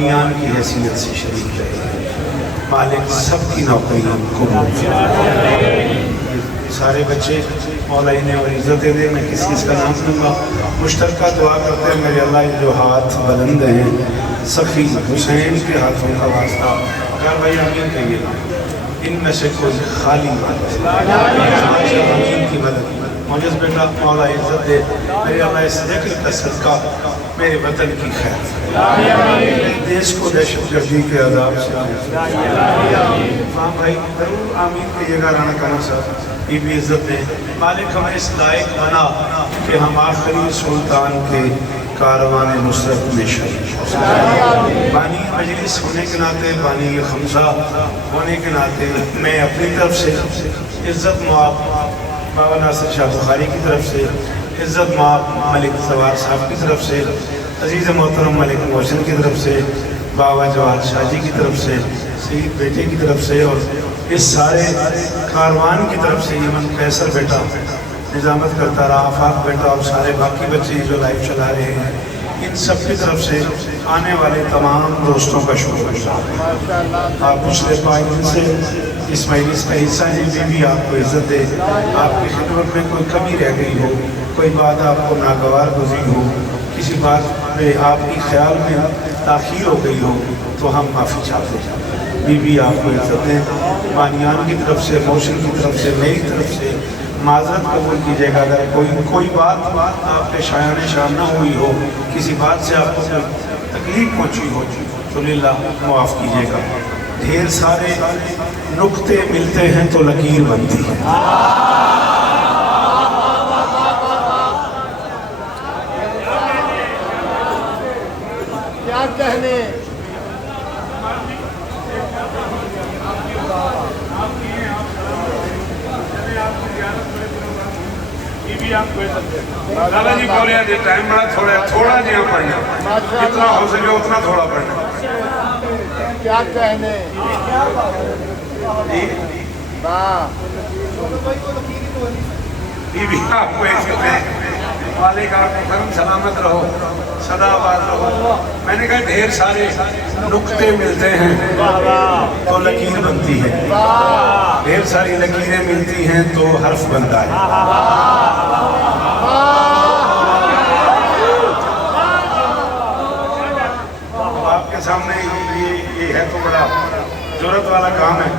بانیان کی حیثیت سے شریک رہے. مالک سب کی نوکریاں قبول فرمائے. سارے بچے مولا انہیں اور عزت دے. میں کسی اس کا نام لوں گا. مشترکہ دعا کرتے ہیں میرے اللہ یہ جو ہاتھ بلند ہیں سخی حسین کے ہاتھوں کا واسطہ. اگر بھائی آمین کہیں گے ان میں سے کوئی خالی آمین کی مدد. معجز بیٹا مولا عزت دے. میرے اللہ اس ذکر کا صدقہ میرے وطن کی خیر, دیش کو دہشت گردی کے عذاب سے. ہاں بھائی ضرور آمین کہیے گا. رانا کانا صاحب بی بی عزت دے. مالک ہمیں اس لائق بنا کہ ہم آخری سلطان کے کاروان نصرت میں شریک ہو سکیں. بانی مجلس ہونے کے ناطے, بانی خمسہ ہونے کے ناطے میں اپنی طرف سے عزت معاف بابا ناصر شاہ بخاری کی طرف سے, عزت معاف ملک سوار صاحب کی طرف سے, عزیز محترم ملک محسن کی طرف سے, بابا جواد شاہ جی کی طرف سے, سعید بیٹے کی طرف سے, اور اس سارے کاروان کی طرف سے یمن قیصر بیٹا نظامت کرتا رہا, آفاق بیٹا اور سارے باقی بچے جو لائف چلا رہے ہیں, ان سب کی طرف سے آنے والے تمام دوستوں کا شکر گزار. آپ پچھلے 5 دن سے اس مجلس کا حصہ ہیں. بھی آپ کو عزت دے. آپ کی خدمت میں کوئی کمی رہ گئی ہو, کوئی بات آپ کو ناگوار گزری ہو, کسی بات پہ آپ کی خیال میں تاخیر ہو گئی ہو, تو ہم معافی چاہتے ہیں. بھی آپ کو عزت دیں. بانیان کی طرف سے, موشن کی طرف سے, میری طرف سے معذرت قبول کیجیے گا. اگر کوئی بات آپ کے شایان شان نہ ہوئی ہو, کسی بات سے آپ کو تکلیف پہنچی ہو, تو للہ معاف کیجیے گا. ڈھیر سارے نقطے ملتے ہیں تو لکیر بنتی ہے. کیا کہنے دادا جی بولے ہیں ٹائم بڑا تھوڑا جہاں پڑھنا, جتنا ہو سکے اتنا تھوڑا پڑھنا. کیا کہنے بی بی آپ کو عزت دیں. مالک آپ کو کرم سلامت رہو, صدا آباد رہو. میں نے کہا ڈھیر سارے نقطے ملتے ہیں تو لکیر بنتی ہے, ڈھیر ساری لکیریں ملتی ہیں تو حرف بنتا ہے. آپ کے سامنے یہ ہے تو بڑا ضرورت والا کام ہے.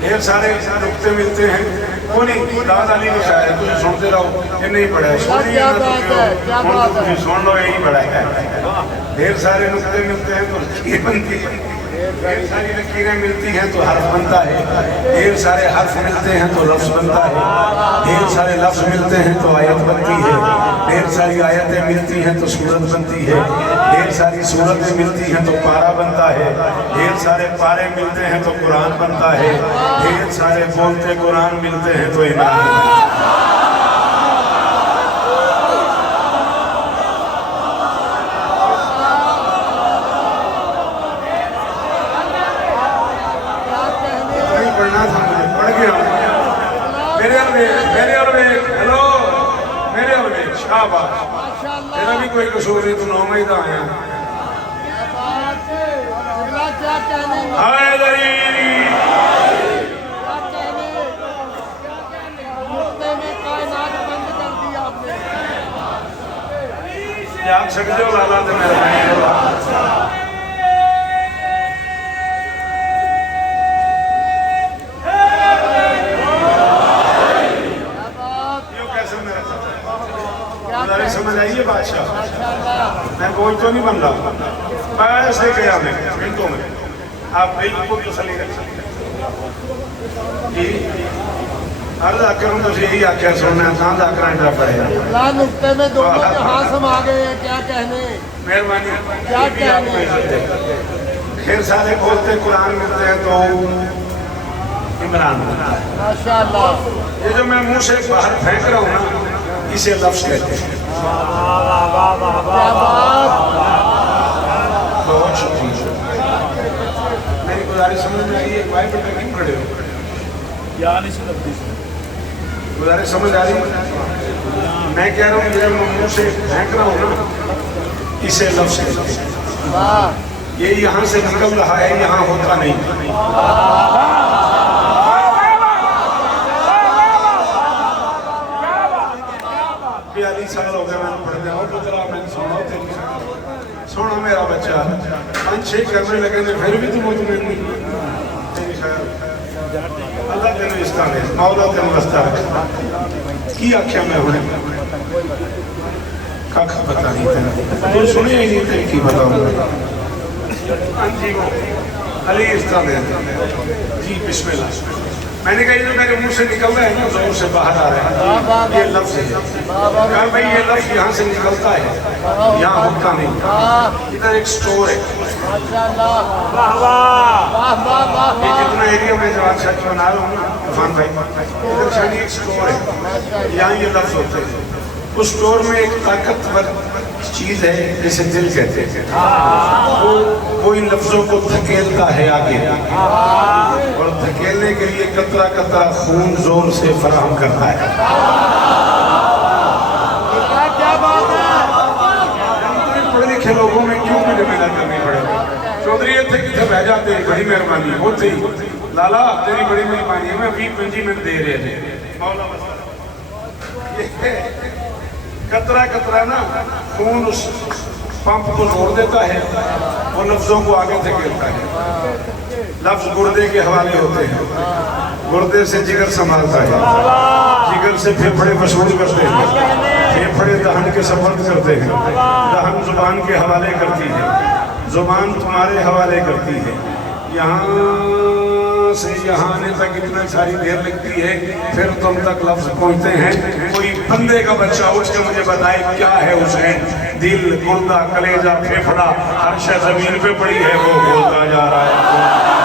ڈھیر سارے نقطے ملتے ہیں. وہ نہیں داد علی کو شاید تجھے سنتے رہو, یہ نہیں پڑھا ہے, تجھے سن لو یہی پڑھا ہے. ڈھیر سارے نقطے ملتے ہیں تو لکیر بنتی ہے, ڈھیر ساری لکیریں ملتی ہیں تو حرف بنتا ہے, ڈھیر سارے حرف ملتے ہیں تو لفظ بنتا ہے, ڈھیر سارے لفظ ملتے ہیں تو آیت بنتی ہے, ڈھیر ساری آیتیں ملتی ہیں تو سورت بنتی ہے, ڈھیر ساری سورتیں ملتی ہیں تو پارہ بنتا ہے, ڈھیر سارے پارے ملتے ہیں تو قرآن بنتا ہے, ڈھیر سارے بولتے قرآن ملتے ہیں تو ایمان بنتا ہے. میرا بھی کوئی قصور نہیں, تو 9 مئی دا آیا. جاگ سکتے ہو لالا تے میرا سمجھ آئیے بادشاہ. میں بوجھ تو نہیں بن رہا, میں ایسے کیا میں منٹوں میں آپ بالکل تسلی رکھ سکتے. جی عرض آکر ہوں تو یہی آکر سننا ہے, تاں آکر انٹرا پڑے گا. اللہ نقطے میں دونوں جہاں سم آگئے ہیں. کیا کہنے مہربانی, کیا کہنے خیر سارے بولتے قرآن ملتے ہیں تو عمران بنتا ہے. ماشاءاللہ. یہ جو میں منہ سے باہر پھینک رہا ہوں نا, اسے لفظ کہتے ہیں. بہت شکریہ. میری گزارش سمجھ میں آئی ہے, بھائی بیٹا کیوں کھڑے ہو؟ گزارش سمجھ آ رہی ہے. میں کہہ رہا ہوں یہ منہ سے پھینک رہا ہوں نا, اسے لفظ کہتے ہیں. یہ یہاں سے نکل رہا ہے، یہاں ہوتا نہیں۔ 42 سال ہو گئے میں نے پڑھنے اور پترا میں نے سنا تیری سونا میرا بچہ 5-6 کرنے لگے نے پھر بھی تو مطمئن نہیں تیری خیر اللہ تیرے رشتہ ہے مولا تیرے رشتہ ہے کی آکھیا میں ہونے کاکھ پتہ نہیں تیرے تو سنے ہی نہیں تیرے کی بتاؤں علی رشتہ دے جی بسم اللہ میں نے کہا یہ جو میرے منہ سے نکل رہا ہے نا زور سے باہر آ رہا ہے یہ لفظ ہے کہا بھئی یہ لفظ یہاں سے نکلتا ہے یہاں ہوتا نہیں ادھر ایک سٹور ہے یہ جتنا ایریا میں جواد شاہ کی بنا رہا ہوں نا عفان بھائی ادھر شانی ایک سٹور ہے یہاں یہ لفظ ہوتے ہیں اس سٹور میں ایک طاقتور چیز ہے جسے دل کہتے ہیں وہ ان لفظوں کو دھکیلتا ہے آگے اور دھکیلنے کے لیے قطرہ قطرہ خون زور سے فراہم کرتا ہے پڑھے لکھے لوگوں میں کیوں مجھے محنت کرنی پڑے چودھری یہ تھے کہ بہ جاتے بڑی مہربانی ہوتی لالا تیری بڑی مہربانی ہے میں 20-25 منٹ دے رہے تھے مولا قطرہ قطرہ نا خون اس پمپ کو زور دیتا ہے وہ لفظوں کو آگے دھکیلتا ہے لفظ گردے کے حوالے ہوتے ہیں گردے سے جگر سنبھالتا ہے جگر سے پھیپھڑے مشغول کرتے ہیں پھیپھڑے دہن کے سفر کرتے ہیں دہن زبان کے حوالے کرتی ہے زبان تمہارے حوالے کرتی ہے یہاں سے یہاں آنے تک اتنا ساری دیر لگتی ہے پھر تم تک لفظ پہنچتے ہیں کوئی بندے کا بچہ اٹھ کے مجھے بتائے کیا ہے حسین دل گردہ کلیجہ پھیپھڑا ہر شے زمین پہ پڑی ہے وہ بولتا جا رہا ہے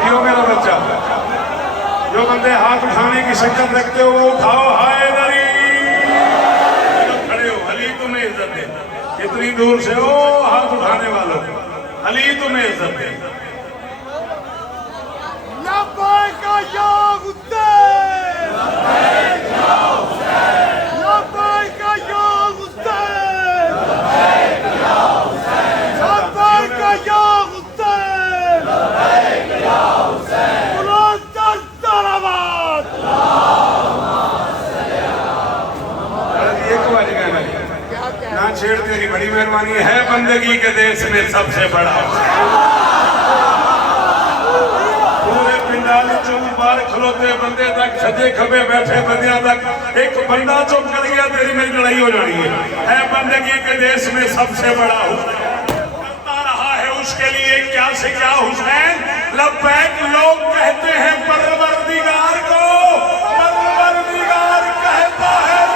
دیو میرا بچہ جو بندے ہاتھ اٹھانے کی شکل رکھتے ہو وہ اٹھاؤ حیدری کھڑے ہو علی تمہیں عزت دے اتنی دور سے ہو ہاتھ اٹھانے والوں علی تمہیں عزت دے لبیک یا حسین لبیک یا حسین لبیک یا حسین لبیک یا حسین لبیک یا حسین لبیک یا حسین بلند الصلوات ایک بار کہنا نہ چھیڑ تیری بڑی مہربانی ہے بندگی کے دیش میں سب سے بڑا پورے پنڈال چوم بار کھلوتے بندے تک سجے کھبے بیٹھے بندیاں تک ایک بندہ چوم کر گیا تیری میری لڑائی ہو جانی ہے بندگی کے دیش میں سب سے بڑا کرتا رہا ہے اس کے لیے کیا سے کیا حسین لبیک لوگ کہتے ہیں پروردگار کو پروردگار کہتا ہے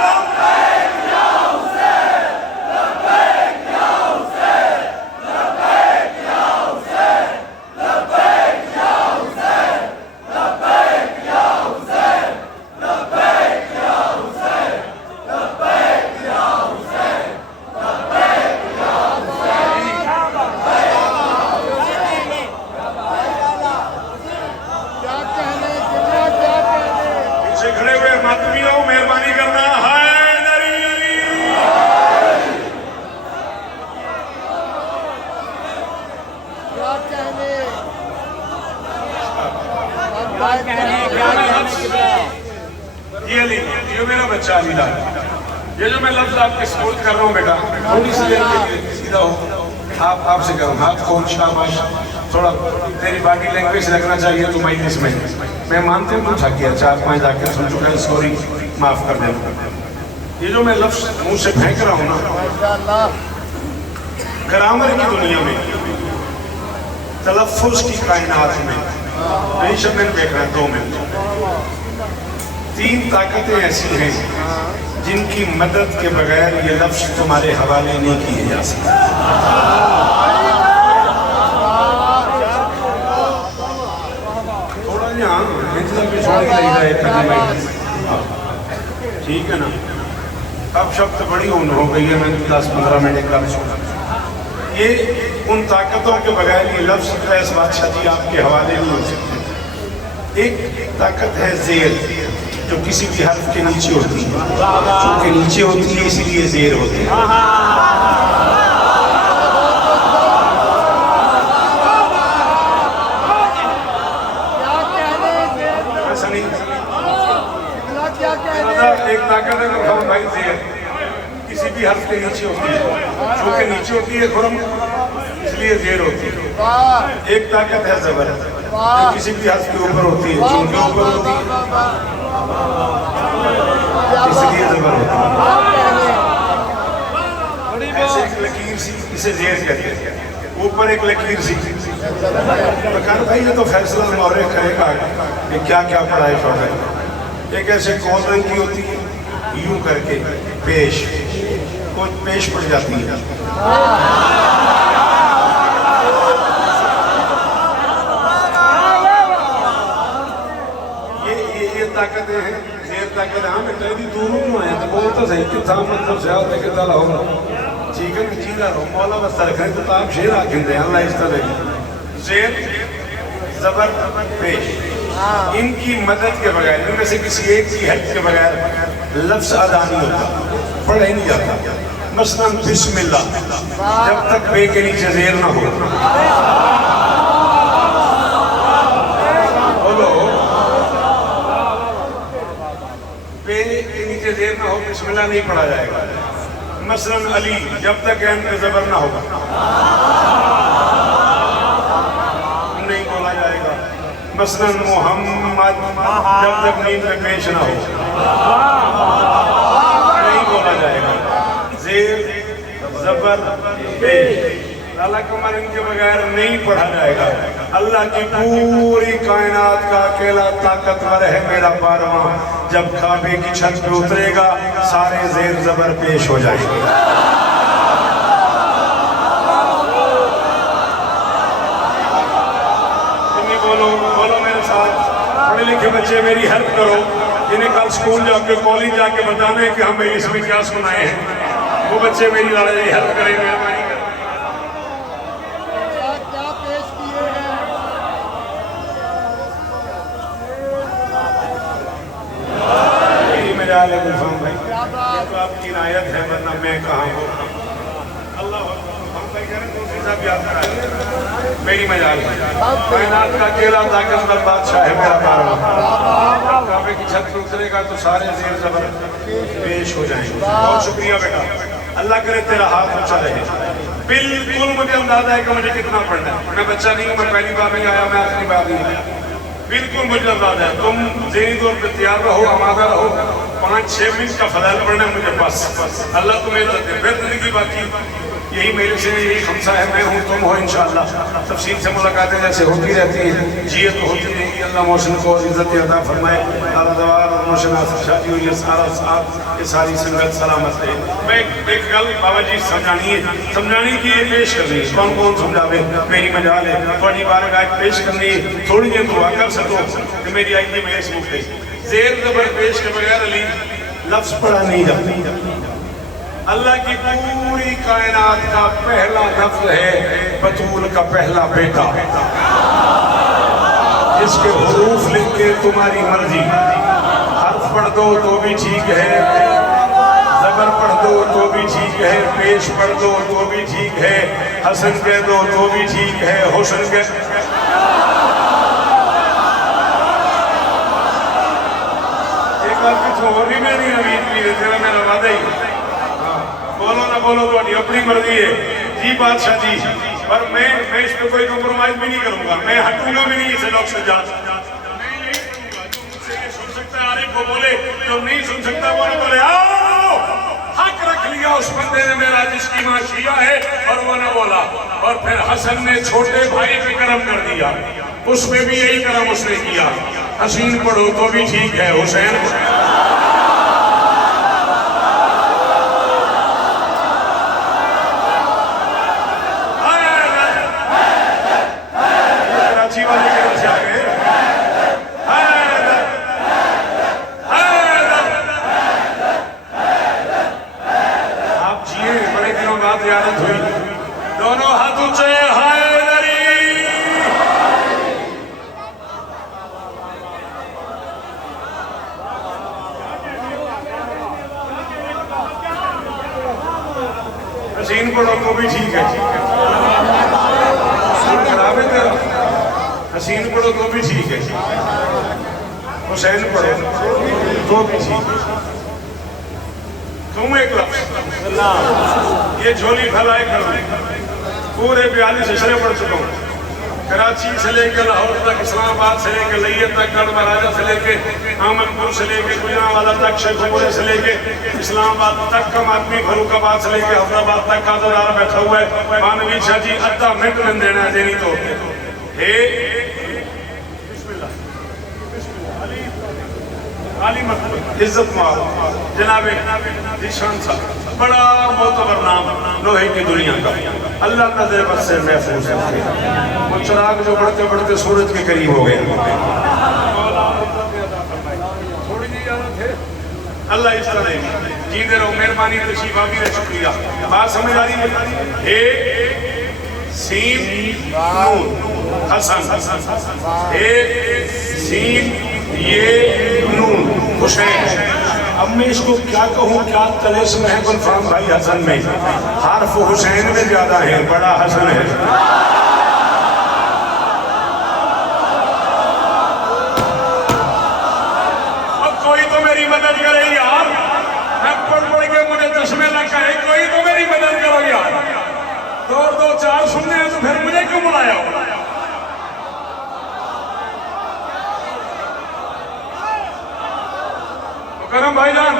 مہربانی کرنا حیدری یہ علی یہ میرا بچہ علی دا یہ جو میں لفظ آپ کے سپورٹ کر رہا ہوں بیٹا تھوڑی سی دیر کے لیے سیدھا ہو آپ سے کروں ہاتھ کھول شاباش تھوڑا تیری باڈی لینگویج لگنا چاہیے تو مجلس میں مانتے ہوں تھا کیا 4-5 جا کے سن چکا ہے سوری معاف کر دیں یہ جو میں لفظ منہ سے پھینک رہا ہوں نا گرامر کی دنیا میں تلفظ کی کائنات میں نہیں شب میں نے دیکھ رہا ہے 2 منٹ 3 طاقتیں ایسی ہیں جن کی مدد کے بغیر یہ لفظ تمہارے حوالے نہیں کیے جا سکتے تھوڑا یہاں انتظام پہ چھوڑ کے لئی رہے ٹھیک ہے نا اب شبت بڑی ہو گئی ہے میں 10-15 منٹ ایک لفظ چھوڑا یہ ان طاقتوں کے بغیر یہ لفظ فیض بادشاہ جی آپ کے حوالے نہیں ہو سکتے ایک طاقت ہے زیر جو کسی بھی حرف کے نیچے ہوتی ہے، چونکہ نیچے ہوتی ہے اسی لیے زیر ہوتی ہے۔ ایسا نہیں، ایک طاقت ہے مرحبا بھائی زیر کسی بھی حرف کے نیچے ہوتی ہے، چونکہ نیچے ہوتی ہے خرم اس لیے زیر ہوتی ہے۔ ایک طاقت ہے زبر جو کسی بھی حرف کے اوپر ہوتی ہے، چونکہ اوپر ہوتی ہے اس لیے زبر ہوتی ہے۔ ایسے ایک لکیر سی اسے زیر کہتے ہیں، اوپر ایک لکیر سی۔ تو کہا بھائی یہ تو فیصلہ مورخ کہے گا کہ کیا کیا پڑھائی ہے۔ ایک ایسے کون رنگ کی ہوتی ہے یوں کر کے پیش، کوئی پیش پڑ جاتی ہے، یہ طاقتیں ہیں، زیر طاقت ہے۔ ہاں میں کہیں بھی دوروں کیوں آیا تو بولتا صحیح کہ تھا مطلب سے آتا ہے کہ تعالیٰ ہوگا ٹھیک ہے کہ چیزہ رہو مولا بس رکھیں تو آپ شیر آکھیں دیں اللہ اس طرح زیر زبر پیش، ان کی مدد کے بغیر، ان میں سے کسی ایک کی حد کے بغیر لفظ ادا نہیں ہوتا، پڑھا ہی نہیں جاتا۔ مثلا بسم اللہ جب تک بے کے نیچے زیر نہ ہو، بولو بے کے نیچے زیر نہ ہو بسم اللہ نہیں پڑھا جائے گا۔ مثلا علی جب تک عین پہ زبر نہ ہوگا نہیں بولا جائے گا۔ مثلا محمد جب تک نیم پہ پیش نہ ہو نہیں بولا جائے گا۔ زیر زبر پیش اللہ کمر ان کے بغیر نہیں پڑھا جائے گا۔ اللہ کی پوری کائنات کا اکیلا طاقتور ہے میرا بارواں، جب کعبے کی چھت پہ اترے گا سارے زیر زبر پیش ہو جائیں گے۔ بولو میرے ساتھ، پڑھے لکھے بچے میری ہیلپ کرو، جنہیں کل سکول جا کے کالج جا کے بتانا ہے کہ ہم اس میں کیا سنائے ہیں، وہ بچے میری لڑائی ہیلپ کریں گے۔ کیا پیش کیے ہیں؟ میرے عالیہ گلفام بھائی یہ تو آپ کی عنایت ہے ورنہ میں کہاں ہوں۔ اللہ ہم بھائی کہہ رہے ہیں دوسری صاحب یاد کرائے میری مجال ہے، کائنات کا اکیلا طاقتور بادشاہ ہے میرا بارواں، کعبے کی چھت پہ اترے گا تو سارے زیر زبر پیش ہو جائیں گے۔ بہت شکریہ بیٹا، اللہ کرے تیرا ہاتھ اونچا رہے۔ بالکل مجھے اندازہ ہے کہ مجھے کتنا پڑھنا ہے، میں بچہ نہیں ہوں، میں پہلی بار نہیں آیا، میں آخری بار نہیں آیا، بالکل مجھے اندازہ ہے۔ تم ذہنی طور پہ تیار رہو، آمادہ رہو، 5-6 منٹ کا فضائل پڑھنا ہے مجھے بس، اللہ تمہیں عزت دے، پھر زندگی باقی یہی میرے سے یہی خمسہ ہے، میں ہوں تم ہو انشاءاللہ، تفصیل سے ملاقاتیں جیسے ہوتی رہتی ہیں، جیے تو ہوتی رہیں گی۔ اللہ محسن کو عزت عطا فرمائے، اللہ دوار اور محسن آصف شادی ہوئی ہے، سارا صاحب یہ ساری سنگت سلامت ہے۔ میں ایک گل بابا جی سمجھانی کی یہ پیش کرنی ہے، کون کون سمجھاوے میری مجال ہے، تھوڑی بارگاہ پیش کرنی ہے، تھوڑی دیر دعا کر سکو کہ میری آئی میں اس مفتے زیر زبر پیش کے بغیر علی لفظ پڑھا نہیں جاتا۔ اللہ کی پوری کائنات کا پہلا لفظ ہے بطول کا پہلا بیٹا، جس کے حروف لکھ کے تمہاری مرضی، حرف پڑھ دو تو بھی ٹھیک ہے، زبر پڑھ دو تو بھی ٹھیک ہے، پیش پڑھ دو تو بھی ٹھیک ہے، حسن کہہ دو تو بھی ٹھیک ہے، حسن کہہ ایک بار کچھ اور بھی میں نہیں امید بھی ہے، تیرا میرا وعدہ ہی بولو نہ بولو تو اپنی مرضی ہے جی بادشاہ جی، پر میں اس پہ کوئی کمپرومائز بھی نہیں کروں گا، میں ہٹوں گا بھی نہیں اسے لوگ سے جات، میں یہی کروں گا جو مجھ سے یہ سن سکتا ہے عارف کو بولے، جو نہیں سن سکتا وہ نہ بولے۔ آؤ حق رکھ لیا اس بندے نے میرا جس کی ماں شیعہ ہے اور وہ نہ بولا، اور پھر حسن نے چھوٹے بھائی پہ کرم کر دیا، اس میں بھی یہی کرم اس نے کیا، حسین پڑھو تو بھی ٹھیک ہے، حسین زیارت ہوئی، دونوں ہاتھ اونچے، حیدری پڑھو تو بھی ٹھیک ہے، سر خراب ہے تیرا، حسین پڑھو تو بھی ٹھیک ہے، حسین پڑھو تو بھی ٹھیک ہے۔ تم ایک لفظ یہ جھولی پھیلائے کھڑا پورے 42 اشرے پڑھ چکا ہوں، کراچی سے لے کے لاہور تک، اسلام آباد سے لے کے لیت تک، گڑھ مہاراجہ سے لے کے احمد پور سے لے کے گجرانوالہ تک، شیخوپورے سے لے کے اسلام آباد تک، کم آدمی فاروق آباد سے لے کے حیدرآباد تک کا دارا بیٹھا ہوا ہے۔ مانوی شاہ جی ادھا منٹ میں دینا ہے، دینی تو بسم اللہ علی مقبول عزت مال جناب ذیشان صاحب، بڑا معتبر نام لوہے کی دنیا کا، اللہ نظر بس سے محفوظ ہے۔ وہ چراغ جو بڑھتے بڑھتے سورج کے قریب ہو گئے، تھوڑی جی اجازت ہے، اللہ اس طرح جیندے رہو، مہربانی تشریف آوری ہے، شکریہ۔ بات سمجھ آ رہی ہے؟ اے سین نون حسن، اے سین یہ نون حسین۔ اب میں اس کو کیا کہوں، کیا طلسم ہے گلفام بھائی حسن میں؟ حرف حسین میں زیادہ ہے، بڑا حسن ہے۔ اب کوئی تو میری مدد کرے یار، میں پڑھ پڑھ کے مجھے چشمے لگا ہے، کوئی تو میری مدد کرو یار۔ دو چار سننے ہیں تو پھر مجھے کیوں بلایا ہو؟ کرم بھائی جان،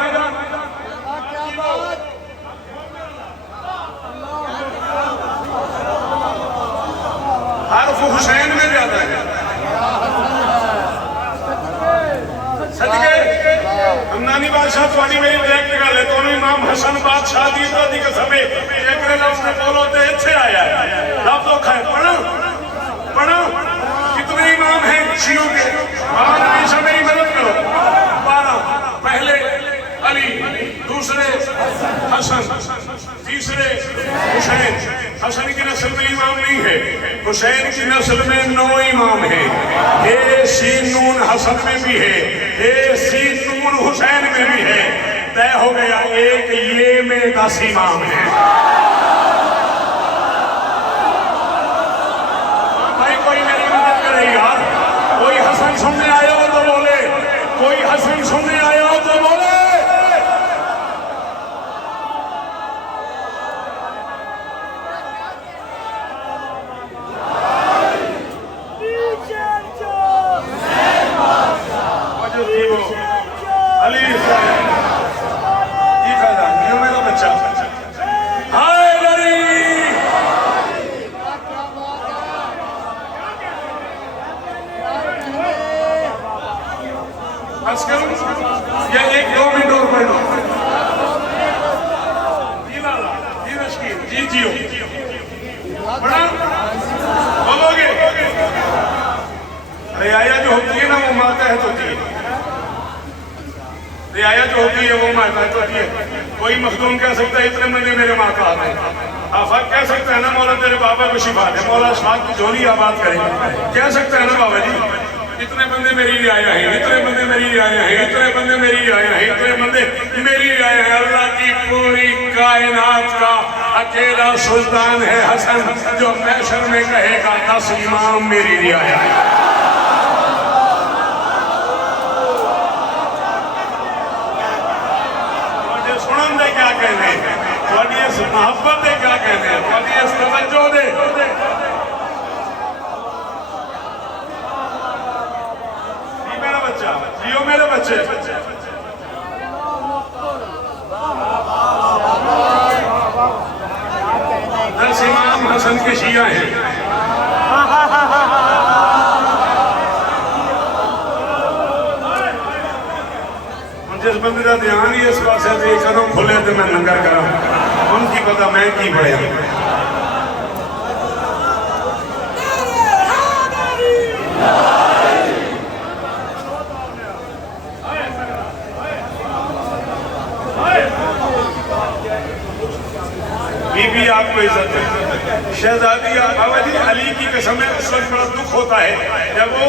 حرف حسین میں زیادہ ہے۔ صدقے ہمنانی بادشاہ توانی میں ریکٹ کر لے، تو انہوں امام حسن بادشاہ دی تو دی قسمے ایک نے لفظ نے بولو تے اچھے آیا ہے، لفظ دو کھائے پڑھو کتنے امام ہیں شیعوں کے؟ ہمیشہ میری مدد کرو۔ 12 پہلے علی، دوسرے حسن، تیسرے حسین۔ حسن کی نسل میں امام نہیں ہے، حسین کی نسل میں 9 امام ہیں، اے سین نون حسن میں بھی ہے، اے سین نون حسین میں بھی ہے، طے ہو گیا ایک یہ میں 10 امام ہیں۔ بھائی کوئی میری مدد کرے یار، کوئی حسن سننے آیا ہو تو بولے، کوئی حسن سننے آیا ہو تو بولے۔ علی یہ کہا یہ میرا بچہ ہائے لری بس کروں یہ 1-2 منٹ اور پڑھ لو۔ جی لالا جی رشکیر جی جیو پڑھا بولو گے؟ رعایا جو ہوتی ہے نا وہ ماتحت ہوتی ہے، رعایا جو ہوتی ہے وہ ماتحت ہوتی ہے۔ کوئی مخدوم کہہ سکتا ہے اتنے مہینے میرے ماں کا آتے ہیں، آفاق کہہ سکتا ہے نا مولا تیرے بابا کو شفا دے، مولا شفا کی جھولی آباد کرے، کہہ سکتا ہے نا بابا جی اتنے بندے میری رعایا ہیں، اتنے بندے میری رعایا ہیں، اتنے بندے میری رعایا ہیں، اتنے بندے میری رعایا ہیں۔ اللہ کی پوری کائنات کا اکیلا سلطان ہے حسن، جو محشر میں کہے گا 10 امام میری رعایا ہے۔ سنن دے کیا کہنے ہیں، تھوڑی اس محبت دے کیا کہنے ہیں، تھوڑی اس توجہ دے۔ جی میرا بچہ، جیو میرے بچے۔ 10 امام حسن کے شیعہ ہیں۔ جس بندے کا دھیان ہی اس پاس ہے کہ قدم کھلے تو میں لنگر کرا، ان کی پتہ میں کی پڑھے۔ بی بی آپ کو عزت ہے، شہزادی بابا جی علی کی قسم ہے، اس وقت بڑا دکھ ہوتا ہے جب وہ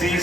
30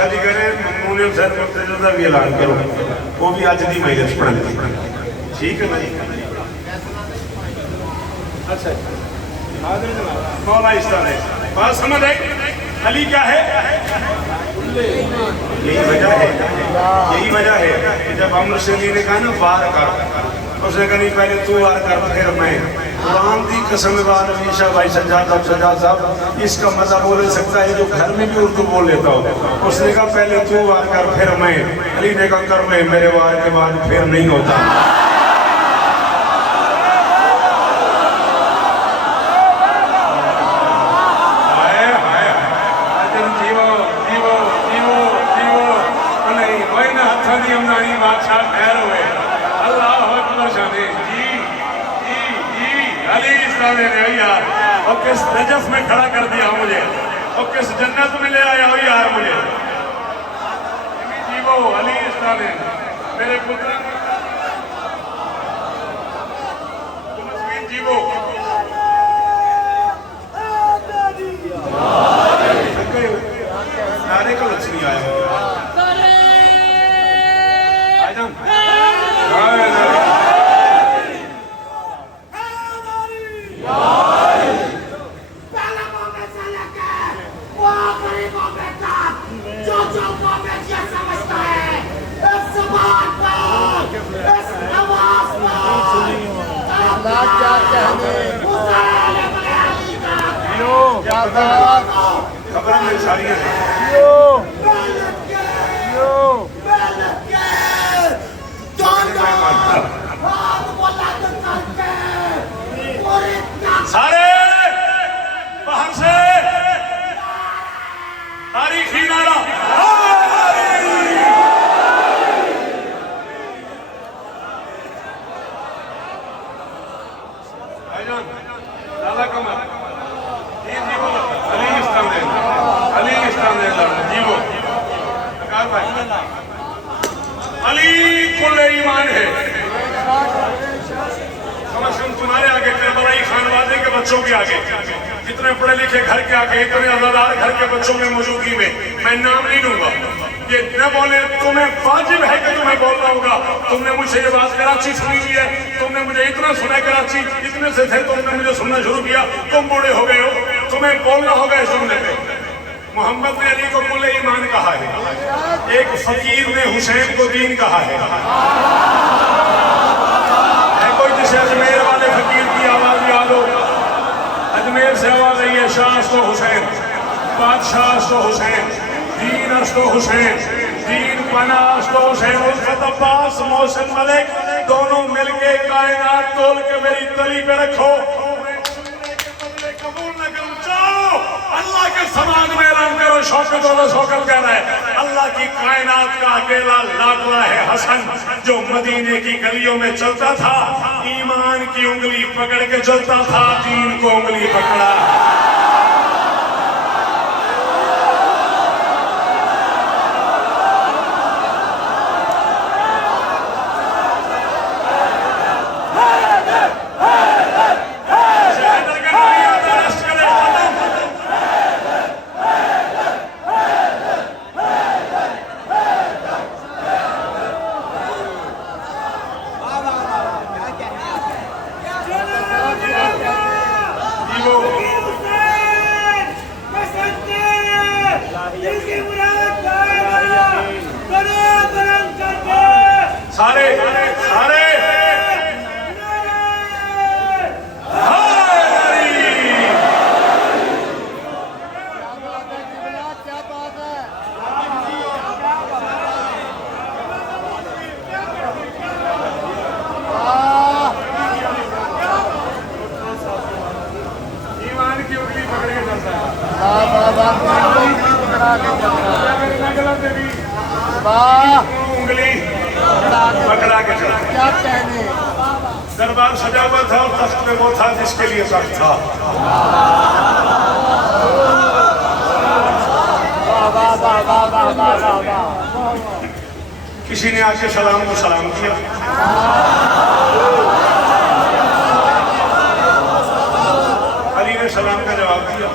بادشاہ جی کہہ رہے ہیں ممنون حسین مرتضی کا بھی اعلان کرو وہ بھی اج دی مجلس پڑھن دی ٹھیک ہے نا جی اچھا مولا اس طرح ہے بات سمجھ آئی علی کیا ہے یہی وجہ ہے کہ جب عمر سے علی نے کہا نا وار کر اس نے کہا نہیں پہلے تو وار کر پھر میں قرآن دی قسم بات ہمیشہ بھائی سجاد صاحب اس کا مزہ بول سکتا ہے جو گھر میں بھی اردو بول لیتا ہو اس نے کہا پہلے تو وار کر پھر میں علی نے کہا کر لے میرے وار کے بعد پھر نہیں ہوتا اور کس نجف میں کھڑا کر دیا مجھے اور کس جنت میں لے آیا ہو یار مجھے جیو علی اسلام نے میرے پتر جیو نعرے کا لچ نہیں آیا خبریں میری ساری ہیں سارے باہر سے تاریخی نعرہ علی کل ایمان ہے تمہارے آگے کربلائی خانوادے کے بچوں کے آگے جتنے پڑھے لکھے گھر کے آگے اتنے عزادار گھر کے بچوں میں موجودگی میں نام نہیں لوں گا یہ نہ بولے تمہیں واجب ہے کہ تمہیں بولنا ہوگا تم نے مجھ سے یہ بات کراچی سنی ہوئی ہے تم نے مجھے اتنا سنا کراچی اتنے سے تھے تم نے مجھے سننا شروع کیا تم بوڑھے ہو گئے ہو تمہیں بولنا ہوگا اس جملے پہ محمد نے علی کو کل ایمان کہا ہے ایک فقیر نے حسین کو دین کہا ہے کوئی جسے اجمیر والے فقیر کی آواز یاد ہو اجمیر سے آواز آئی ہے شاہ اس کو حسین بادشاہ اس کو حسین دین اس کو حسین دین پناہ اس کو حسین الفت عباس محسن ملک دونوں مل کے کائنات تول کے میری تلی پہ رکھو قبول نہ کروں چاہو اللہ کے سماج میں اعلان کرو شوکت و شوکت کہہ رہا ہے اللہ کی کائنات کا اکیلا لاڈلا ہے حسن جو مدینے کی گلیوں میں چلتا تھا ایمان کی انگلی پکڑ کے چلتا تھا دین کو انگلی پکڑا سارے پکڑا کے چلا دربار سجا ہوا تھا اور تخت میں وہ تھا جس کے لیے تخت تھا کسی نے آ کے سلام کو سلام کیا علی نے سلام کا جواب دیا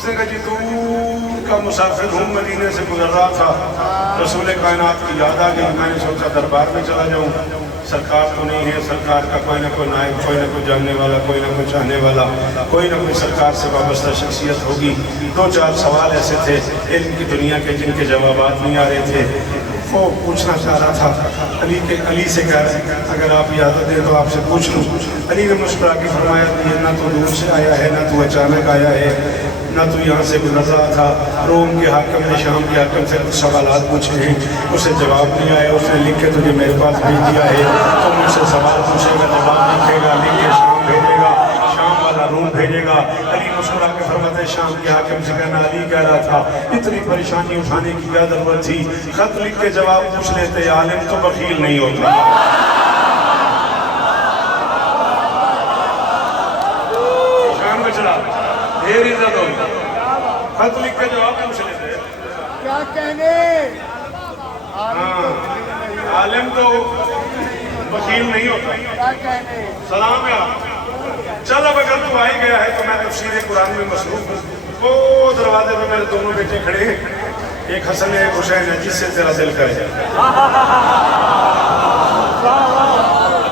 اس نے کہا جی دور کا مسافر ہوں، مدینے سے گزر رہا تھا، رسول کائنات کی یاد آ گئی، میں نے سوچا دربار میں چلا جاؤں، سرکار تو نہیں ہے، سرکار کا کوئی نہ کوئی نائب، کوئی نہ کوئی جاننے والا، کوئی نہ کوئی چاہنے والا، کوئی نہ کوئی سرکار سے وابستہ شخصیت ہوگی۔ دو چار سوال ایسے تھے علم کی دنیا کے جن کے جوابات نہیں آ رہے تھے، وہ پوچھنا چاہ رہا تھا۔ علی سے کہہ رہا اگر آپ اجازت دیں تو آپ سے پوچھ لوں۔ علی نے مسکرا کے فرمایا یہ نہ تو دور سے آیا ہے، نہ تو اچانک آیا ہے، نہ تو یہاں سے گزر رہا تھا۔ روم کے حاکم نے شام کے حاکم سے کچھ سوالات پوچھے ہیں، اسے جواب نہیں آیا، اس نے لکھ کے تجھے میرے پاس بھیج دیا ہے، تو مجھ سے سوال پوچھے گا، جواب لکھے گا، لکھ کے شام بھیجے گا، شام والا روم بھیجے گا۔ علی مسکرا کے فرماتے شام کے حاکم سے کہنا علی کہہ رہا تھا اتنی پریشانی اٹھانے کی کیا ضرورت تھی، خط لکھ کے جواب پوچھ لیتے، عالم تو بخیل نہیں ہوتا۔ شان بچڑا ڈھیر عزت ہوگی، خط لکھ کے جواب پوچھ لیتے، کیا کہنے؟ عالم تو بخیل نہیں ہوتا۔ کیا کہنے؟ سلام ہے آپ۔ چل اب اگر تو آئی گیا ہے تو میں تفسیر قرآن میں مصروف ہوں۔ وہ دروازے پہ میرے دونوں بیٹے کھڑے ہیں، ایک حسن ہے، ایک حسین ہے، جس سے تیرا دل کرے۔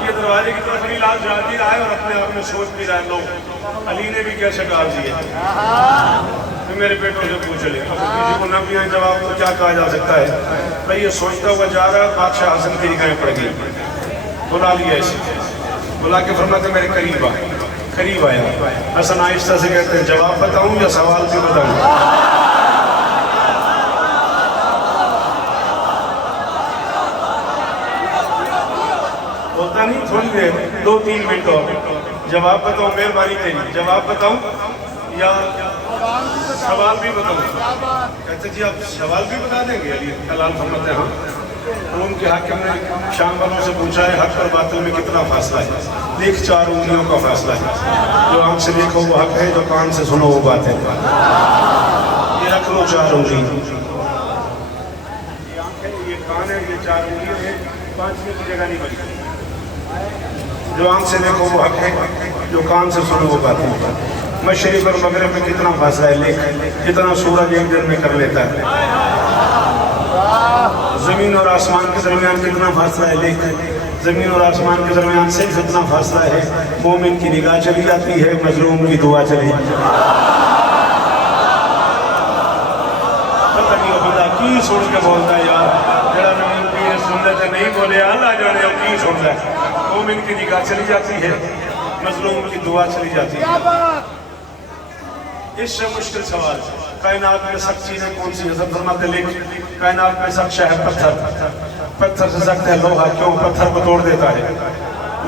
یہ دروازے کی طرف علی لال جا بھی رہا ہے اور اپنے آپ میں سوچ بھی رہا ہے لو علی نے بھی کیسے کہا دیے۔ میرے بیٹوں سے پوچھ لے کسی کو نہ بھی آئے جواب تو کیا کہا جا سکتا ہے۔ بھئی یہ سوچتا ہوا جا رہا ہے، بادشاہ حسن کی نگاہیں پڑ گئی، بلا لیا ایسے، بلا کے فرماتے میرے قریب آ، قریب آیا۔ حسن آہستہ سے کہتے ہیں جواب بتاؤں یا سوال بھی بتاؤں؟ ہوتا نہیں تھوڑی دیر 2-3 منٹ اور جواب بتاؤں، مہربانی تیری، جواب بتاؤں یا سوال بھی بتاؤں؟ کہتے جی آپ سوال بھی بتا دیں گے؟ علی حلال فرماتے ہاں۔ روم کے حاکم نے شام والوں سے پوچھا ہے حق اور باطل میں کتنا فاصلہ ہے؟ دیکھ 4 انگلیوں کا فاصلہ ہے، جو آنکھ سے دیکھو وہ حق ہے، جو کان سے سنو وہ بات ہے۔ یہ رکھ لو 4 انگلی، یہ آنکھ ہے، یہ کان ہے، یہ 4 انگلیاں ہیں، 5ویں کی جگہ نہیں بنی۔ جو آنکھ سے دیکھو وہ حق ہے، جو کان سے سنو وہ بات ہے۔ مشرق اور مغرب میں کتنا فاصلہ ہے؟ لکھ جتنا سورج ایک دن میں کر لیتا ہے۔ زمین اور آسمان کے درمیان کتنا فاصلہ ہے؟ لکھ زمین اور آسمان کے درمیان صرف اتنا فاصلہ ہے، مومن کی نگاہ چلی جاتی ہے، مظلوم کی دعا چلی جاتی ہے۔ پتہ نہیں وہ بندہ کی سن کے بولتا ہے یار، جڑا نمین پیر سن لیتے نہیں بولے، اللہ جانے وہ کی سن رہا ہے۔ مومن کی نگاہ چلی جاتی ہے، مظلوم کی دعا چلی جاتی ہے۔ کیا بات؟ اس سے مشکل سوال کائنات میں سخت چیزیں کون سی؟ حضرت فرماتے لکھ کائنات میں سخت ہے پتھر، پتھر سے سخت ہے لوہا، کیوں؟ پتھر کو توڑ دیتا ہے۔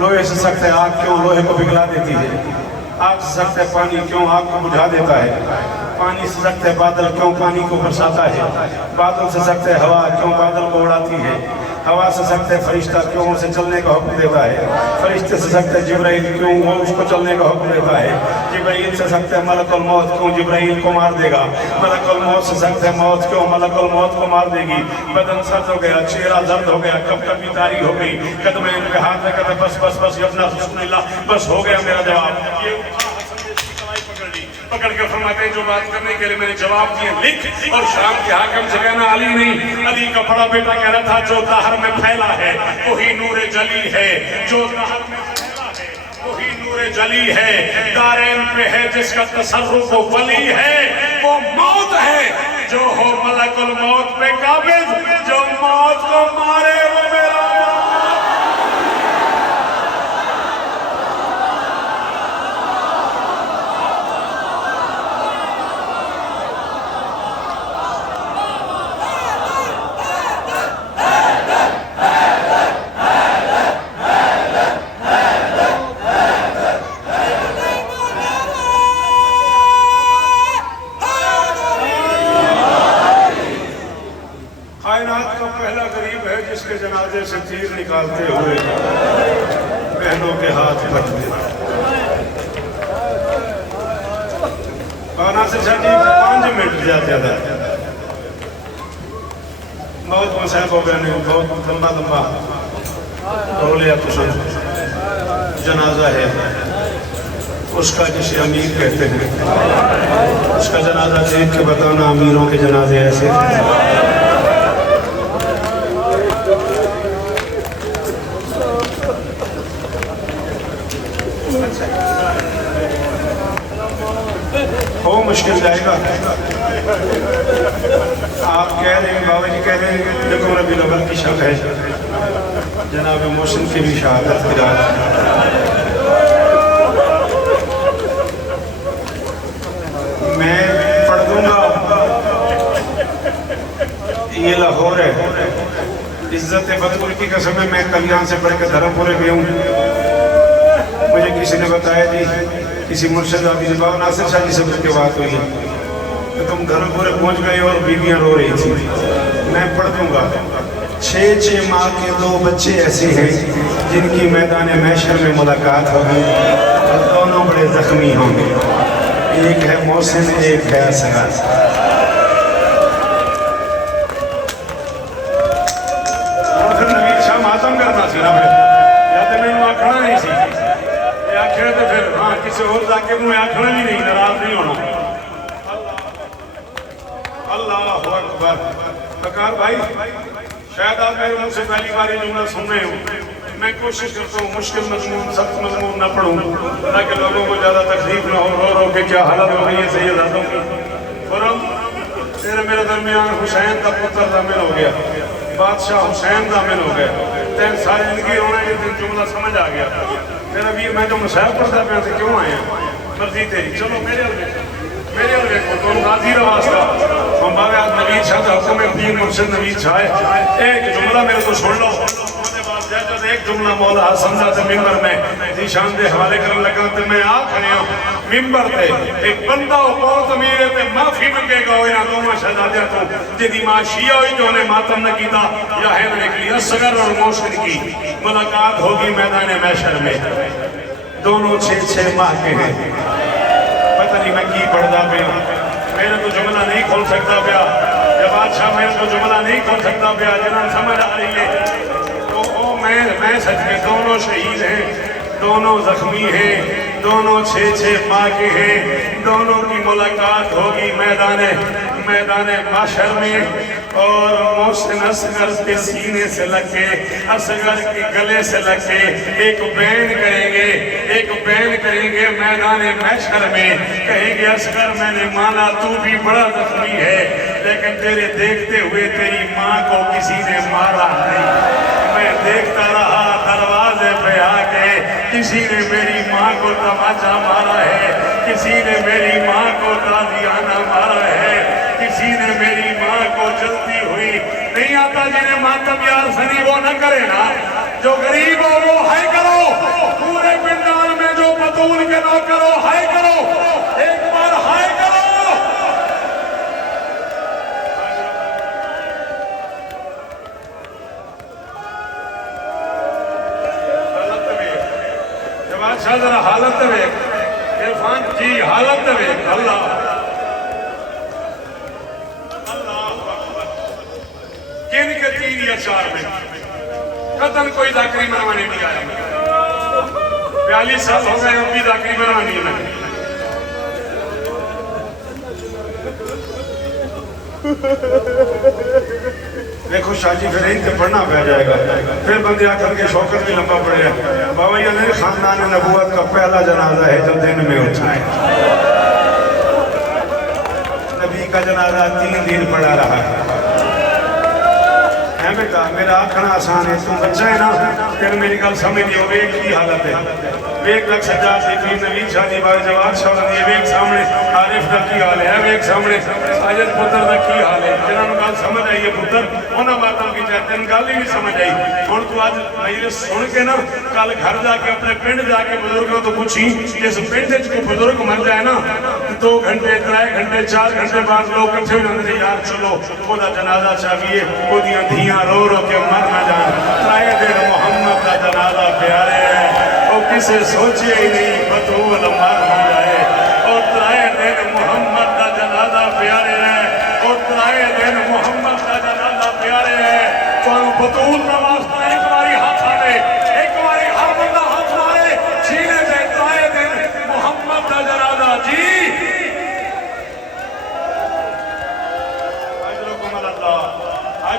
لوہے سے سخت ہے آگ، کیوں؟ لوہے کو پگھلا دیتی ہے۔ آگ سے سخت ہے پانی، کیوں؟ آگ کو بجھا دیتا ہے۔ پانی سے سخت ہے بادل، کیوں؟ پانی کو برساتا ہے۔ بادل سے سخت ہے ہوا، کیوں؟ بادل کو اڑاتی ہے۔ ہوا سے سخت ہے فرشتہ، کیوں؟ اسے چلنے کا حکم دیتا ہے۔ فرشتے سے سخت ہے جبرائیل، کیوں؟ وہ اس کو چلنے کا حکم دیتا ہے۔ جبرائیل سے سخت ہے ملک الموت، کیوں؟ جبرائیل کو مار دے گا۔ ملک الموت سے سخت ہے موت، کیوں؟ ملک الموت کو مار دے گی۔ بدن سرد ہو گیا، چہرہ زرد ہو گیا، کب کبھی تاری ہو گئی، قدمین پہ ہاتھ لے کر بس بس بس یبنا رسول اللہ، بس ہو گیا میرا جواب۔ یہ پکڑ کے فرماتے ہیں جو بات کرنے کے لیے میں نے جواب دیے لکھ، اور شام کے حاکم سے کہنا علی نہیں، علی کا بڑا بیٹا کہہ رہا تھا جو دہر میں پھیلا ہے وہی نور جلی ہے، جو دہر میں پھیلا ہے وہی نور جلی ہے، دارین پہ ہے جس کا تصرف و ولی ہے، وہ موت ہے جو ہو ملک الموت پہ قابض، جو موت کو مارے وہ میرا جنازے سے تیر نکالتے ہوئے بہنوں کے ہاتھ پھٹ گئے۔ ناصر شاہ جی 5 منٹ زیادہ بہت مسائب ہو گئے، بہت لمبا رولیا پسند جنازہ ہے، اس کا جسے امیر کہتے ہیں، اس کا جنازہ دیکھ کے بتانا امیروں کے جنازے ایسے ہو مشکل جائے گا. آپ کہہ رہے ہیں، بابا جی کہہ رہے ہیں دیکھو ربیع الاول کی شب ہے، جناب محسن کی بھی شہادت کی رات ہے. میں پڑھ دوں گا. یہ لاہور ہے، عزت بدگل کی قسم ہے. میں کل یہاں سے پڑھ کے دھرم پورے گیا ہوں. مجھے کسی نے بتایا جی کسی مرشد ابھی زبان ناصر شاہ جی سے مل کے بات ہوئی کہ تم دھرم پورے پہنچ گئے اور بیویاں رو رہی تھی. میں پڑھ دوں گا. 6 ماہ کے 2 بچے ایسے ہیں جن کی میدان محشر میں ملاقات ہوگی اور دونوں بڑے زخمی ہوں گے. ایک ہے محسن، ایک ہے اصغر. اور پھر نوید شاہ ماتم کرنا سی نا پھر، یا تو میں آکھنا نہیں سی، یہ آکھے تو پھر ہاں کسی اور جاکے میں آکھنا بھی نہیں، ناراض نہیں ہونا. اللہ اکبر. بکار بھائی شاید آپ میرے منہ سے پہلی بار یہ جملہ سن رہے ہوں. میں کوشش کرتا ہوں مشکل مضمون، سخت مضمون نہ پڑھوں تاکہ لوگوں کو زیادہ تکلیف نہ ہو. رو کے کیا حالت ہو رہی ہے سید آدم کی. خرم تیرے میرے درمیان حسین کا پتر دامن ہو گیا، بادشاہ حسین دامن ہو گیا. تین ساری زندگی ہونا ہے، تین جملہ سمجھ آ گیا. میرا ویر میں جو مسائل پڑھتا پہ سے کیوں آئے ہیں؟ مرضی تیری. چلو میرے اور دیکھو تو غازی رواز کا ہم باوے آج نوید شاہ کا حکم پیر مرشد نوید شاہ ہے. ایک جملہ میرے کو چھوڑ لو. جب ایک جملہ مولا سمجھا تھا ممبر میں دیشان دے حوالے کرنے لگا تو میں آپ کھڑے ہوں ممبر تے ایک بندہ ہو بہت امیر ہے تے معافی منگے گا ہوئے نا دونوں شہزادیاں تو جدی ماں شیعہ ہوئی جو انہیں ماتم نہ کیتا یا ہے نکلی اصغر اور محسن کی ملاقات ہوگی میدان محشر میں. دونوں 6 ماہ کے ہیں. پتہ نہیں میں کی پڑھتا پیا، میرے تو جملہ نہیں کھول سکتا پیا. جب بادشاہ میں تو جملہ نہیں کھول سکتا پیا. جنہاں سمجھ آ رہی ہے تو میں سچ میں دونوں شہید ہیں، دونوں زخمی ہیں، دونوں 6 ماہ کے ہیں. دونوں کی ملاقات ہوگی میدان محشر میں. اور محسن اصغر کے سینے سے لگ کے اصغر کے گلے سے لگ کے ایک بین کریں گے میدان محشر میں. کہیں گے اصغر میں نے مانا تو بھی بڑا زخمی ہے لیکن تیرے دیکھتے ہوئے تیری ماں کو کسی نے مارا نہیں. میں دیکھتا رہا دروازے پہ آ کے کسی نے میری ماں کو تماچا مارا ہے، کسی نے میری ماں کو تازیانہ مارا ہے، کسی نے میری ماں کو جلتی ہوئی نہیں آتا. جنہیں ماتم یار سنی وہ نہ کرے نا. جو غریب ہو وہ ہائے کرو. پورے پنڈال میں جو بطول کے نہ کرو ہائے کرو. ایک بار ہائے کرو. بادشاہ ذرا حالت دیکھ عرفان جی، حالت دیکھ. اللہ کن کے 3 یا 4 میں قطن کوئی ذاکری منوانے نہیں آیا. 42 سال ہو گئے اب بھی ذاکری منوانی ہے. دیکھو شاہ جی پھر ایک پڑھنا پہ جائے گا. پھر بندے آ کر کے شوکت بھی لمبا پڑے ہیں. بابا یہ نہیں خاندان نبوت کا پہلا جنازہ ہے جو دن میں اٹھا ہے. نبی کا جنازہ 3 دن پڑا رہا ہے. بیٹا میرا آکھنا آسان ہے، تم بچہ ہے نا پھر میری گل سمجھ نہیں ہو. ایک کی حالت ہے، ایک لکھ سجاد سی پیر نوید شاہ جی بارے جواد شاہ دی. ایک سامنے عارف دا کی حال ہے، ایک سامنے ساجد پتر دا کی حال ہے. جنہاں نوں گل سمجھ آئی ہے پتر انہاں باتاں کی چاہتے ہیں گل ہی نہیں سمجھ آئی. ہن تو اج مجلس سن کے نا کل گھر جا کے اپنے پنڈ جا کے بزرگوں تو پوچھی جس پنڈ وچ کوئی بزرگ مر جائے نا 2 گھنٹے 3 گھنٹے 4 گھنٹے بعد لوگ کٹھے ہو جاندے یار چلو او دا جنازہ چاہیے، او دیاں دھیاں رو رو کے مر نہ جان. 3 دن محمد کا جنازہ پیارے ہے، وہ کسے سوچے ہی نہیں بطول مر نہ جائے. اور 3 دن محمد کا جنازہ پیارے ہے، اور 3 دن محمد کا جنازہ پیارے ہے. تو بطول کا واسطہ ایک باری ہاتھ آئے، ایک باری ہر بندہ ہاتھ مارے سینے سے. 3 دن محمد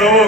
2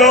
2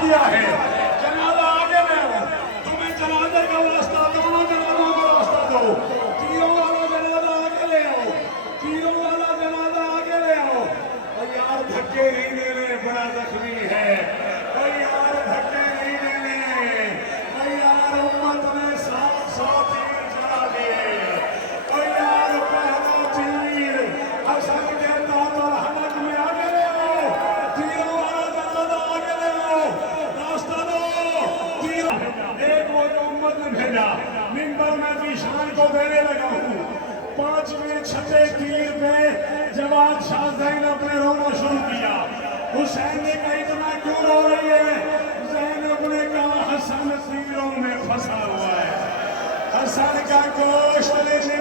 کیا ہے جنازہ آگے لے آؤ تمہیں جنازے کا راستہ دونوں جنازوں کا راستہ دو تیروں والا جنازہ آگے لے آؤ تیروں والا جنازہ آگے لے آؤ اور یار دھکے نہیں دینے بڑا زخمی ہے اور یار دھکے نہیں دینے اور یار امت نے ساتھ ساتھ تیر چلا دیے اور یار پہلا تیر حسن کے دانت اور حلق میں آگے لے آؤ تیروں والا جنازہ آگے لے آؤ راستہ دو تیر ایک وہ جو امت نے بھیجا منبر میں بھی شان کو دینے لگا ہوں 5ویں 6ویں تیر پہ جواد شاہ زینب نے رونا شروع کیا حسین نے کہا اتنا کیوں رو رہی ہے زینب نے کہا حسن تیروں میں پھنسا ہوا ہے حسن کا گوشت لینے